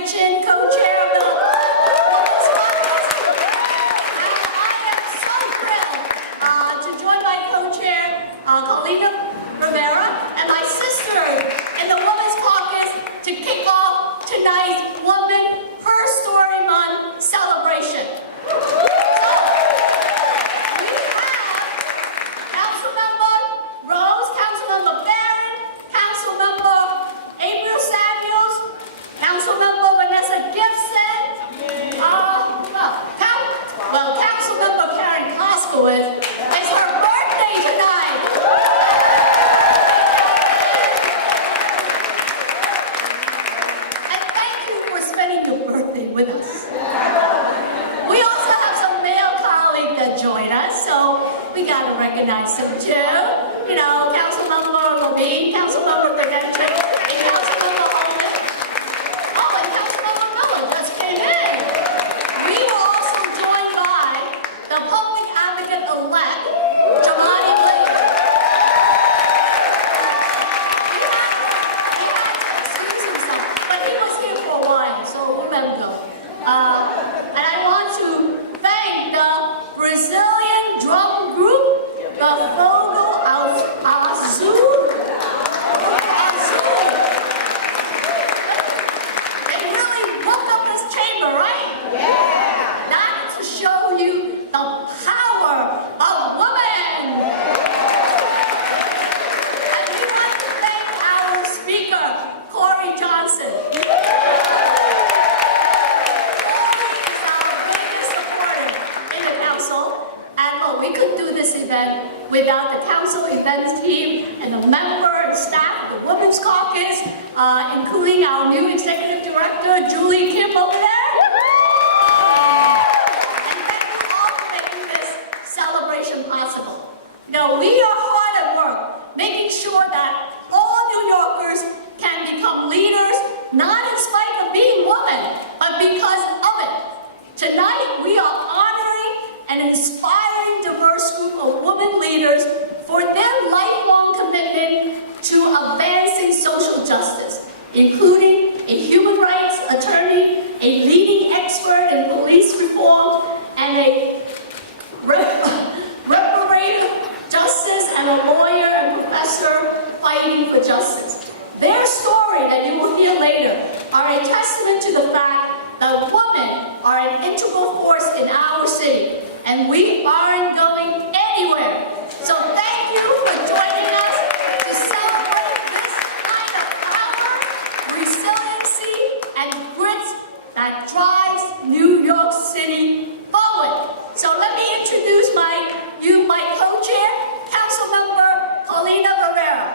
co-chair of the Women's Caucus. And I am so thrilled to join my co-chair, Carlina Rivera, and my sister in the Women's Caucus to kick off tonight's Woman HERSTORY Month celebration. It's her birthday tonight. And thank you for spending your birthday with us. We also have some male colleagues that join us, so we gotta recognize them too. You know, Councilmember Levine, Councilmember Benetti, and Councilmember Holman. Oh, and Councilmember Miller just came in. We were also joined by the public advocate-elect, Jamani Lee. He had to excuse himself, but he was here for a while, so we'll let him go. And I want to thank the Brazilian drum group, the Fogo Azul. They really woke up this chamber, right? Yeah. That to show you the power of women. And we want to thank our speaker, Corey Johnson. We couldn't do this event without the council events team and the member and staff of the Women's Caucus, including our new executive director, Julie Kim over there. And thank you all for making this celebration possible. You know, we are hard at work making sure that all New Yorkers can become leaders, not in spite of being women, but because of it. Tonight, we are honoring and inspiring diverse group of women leaders for their lifelong commitment to advancing social justice, including a human rights attorney, a leading expert in police reform, and a reparative justice, and a lawyer and professor fighting for justice. Their story that you will hear later are a testament to the fact that women are an integral force in our city, and we aren't going anywhere. So thank you for joining us to celebrate this kind of power, resiliency, and grit that drives New York City forward. So let me introduce my co-chair, Councilmember Carlina Rivera.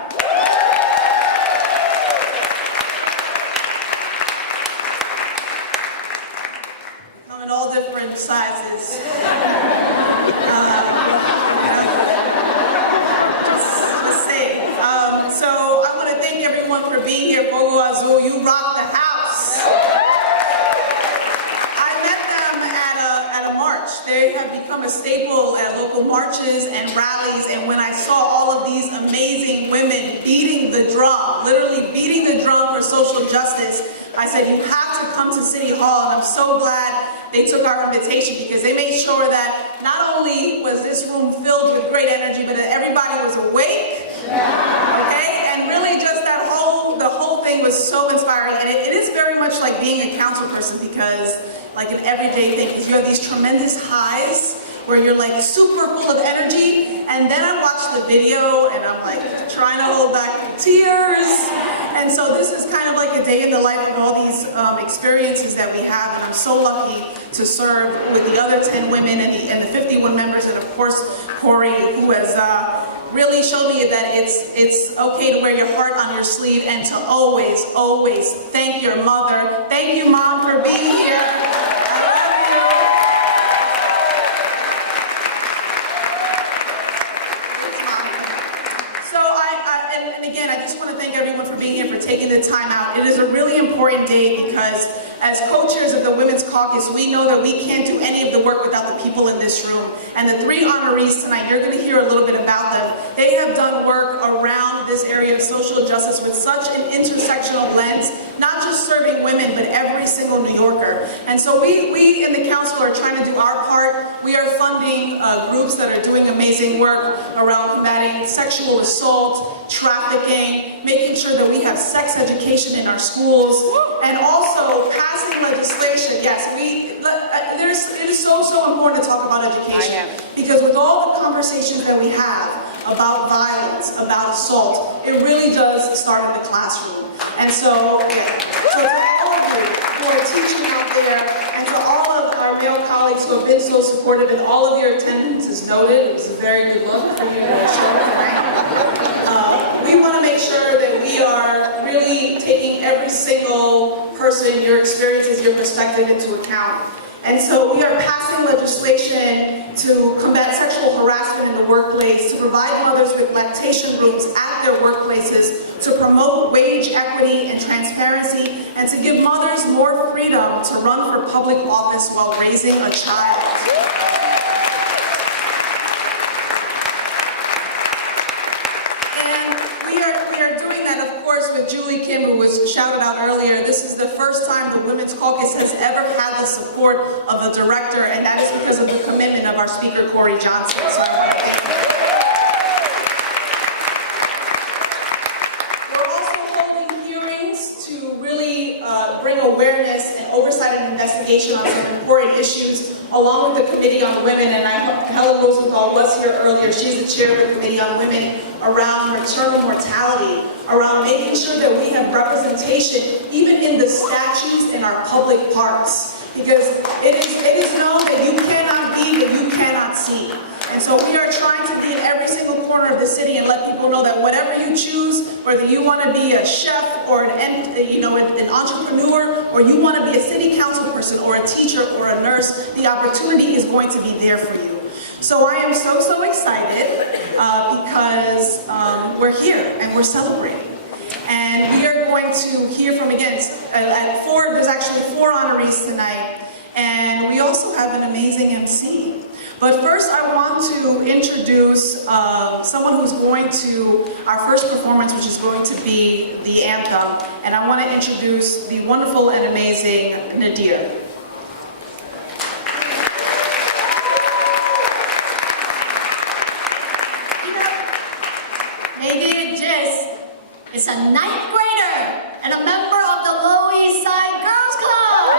Come in all different sizes. So I want to thank everyone for being here. Fogo Azul, you rock the house. I met them at a march. They have become a staple at local marches and rallies, and when I saw all of these amazing women beating the drum, literally beating the drum for social justice, I said, you have to come to City Hall, and I'm so glad they took our invitation, because they made sure that not only was this room filled with great energy, but that everybody was awake, okay? And really just the whole thing was so inspiring, and it is very much like being a council person, because like an everyday thing, because you have these tremendous highs where you're like super full of energy, and then I watched the video and I'm like trying to hold back the tears. And so this is kind of like a day in the life of all these experiences that we have, and I'm so lucky to serve with the other 10 women and the 51 members, and of course Corey, who has really showed me that it's okay to wear your heart on your sleeve, and to always, always thank your mother. Thank you, Mom, for being here. Again, I just want to thank everyone for being here, for taking the time out. It is a really important day, because as co-chairs of the Women's Caucus, we know that we can't do any of the work without the people in this room. And the 3 honorees tonight, you're going to hear a little bit about them. They have done work around this area of social justice with such an intersectional lens, not just serving women, but every every single New Yorker. And so we in the council are trying to do our part. We are funding groups that are doing amazing work around combating sexual assault, trafficking, making sure that we have sex education in our schools, and also passing legislation. Yes, it is so important to talk about education, because with all the conversations that we have about violence, about assault, it really does start in the classroom. And so, so to all of you who are teaching out there, and to all of our male colleagues who have been so supportive, and all of your attendance is noted. It was a very good look for you to show tonight. We want to make sure that we are really taking every single person, your experiences, your perspective into account. And so we are passing legislation to combat sexual harassment in the workplace, to provide mothers with lactation rooms at their workplaces, to promote wage equity and transparency, and to give mothers more freedom to run for public office while raising a child. With Julie Kim, who was shouted out earlier, this is the first time the Women's Caucus has ever had the support of a director, and that is because of the commitment of our Speaker, Corey Johnson. So I want to thank you. We're also holding hearings to really bring awareness and oversight and investigation on some important issues, along with the Committee on Women, and Helen Rosenthal was here earlier. She's the chair of the Committee on Women, around maternal mortality, around making sure that we have representation even in the statues in our public parks. Because it is known that you cannot be what you cannot see. And so we are trying to be in every single corner of the city and let people know that whatever you choose, whether you want to be a chef or an entrepreneur, or you want to be a city council person or a teacher or a nurse, the opportunity is going to be there for you. So I am so excited because we're here and we're celebrating. And we are going to hear from, again, there's actually 4 honorees tonight, and we also have an amazing MC. But first I want to introduce someone who's going to our first performance, which is going to be the anthem, and I want to introduce the wonderful and amazing Nadir. Nadir Jis is a 9th grader and a member of the Lower East Side Girls Club.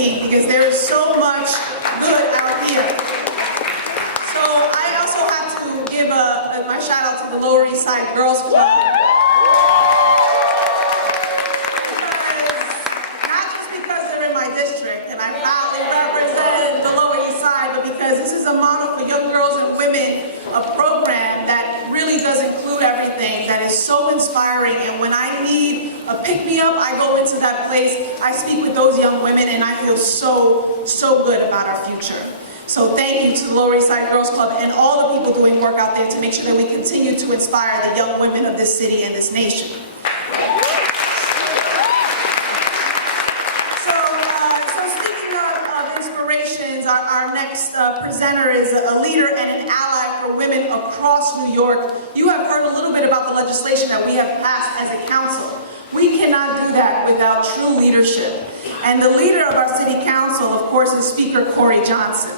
being, because there is so much good out here. So I also have to give my shout out to the Lower East Side Girls Club. Not just because they're in my district and I proudly represent the Lower East Side, but because this is a model for young girls and women, a program that really does include everything, that is so inspiring. And when I need a pick-me-up, I go into that place, I speak with those young women, and I feel so good about our future. So thank you to the Lower East Side Girls Club and all the people doing work out there to make sure that we continue to inspire the young women of this city and this nation. So speaking of inspirations, our next presenter is a leader and an ally for women across New York. You have heard a little bit about the legislation that we have passed as a council. We cannot do that without true leadership. And the leader of our city council, of course, is Speaker Corey Johnson.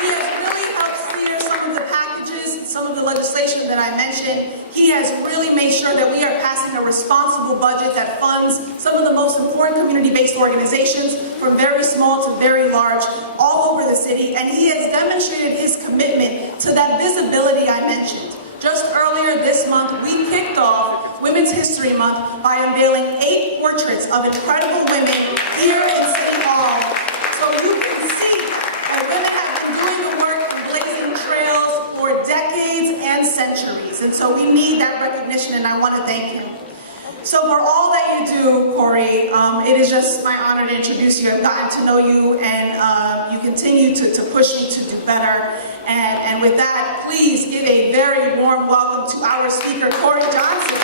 He has really helped steer some of the packages, some of the legislation that I mentioned. He has really made sure that we are passing a responsible budget that funds some of the most important community-based organizations, from very small to very large, all over the city. And he has demonstrated his commitment to that visibility I mentioned. Just earlier this month, we kicked off Women's History Month by unveiling 8 portraits of incredible women here in City Hall. So you can see that women have been doing the work and blazing trails for decades and centuries. And so we need that recognition, and I want to thank him. So for all that you do, Corey, it is just my honor to introduce you. I've gotten to know you, and you continue to push me to do better. And with that, please give a very warm welcome to our speaker, Corey Johnson.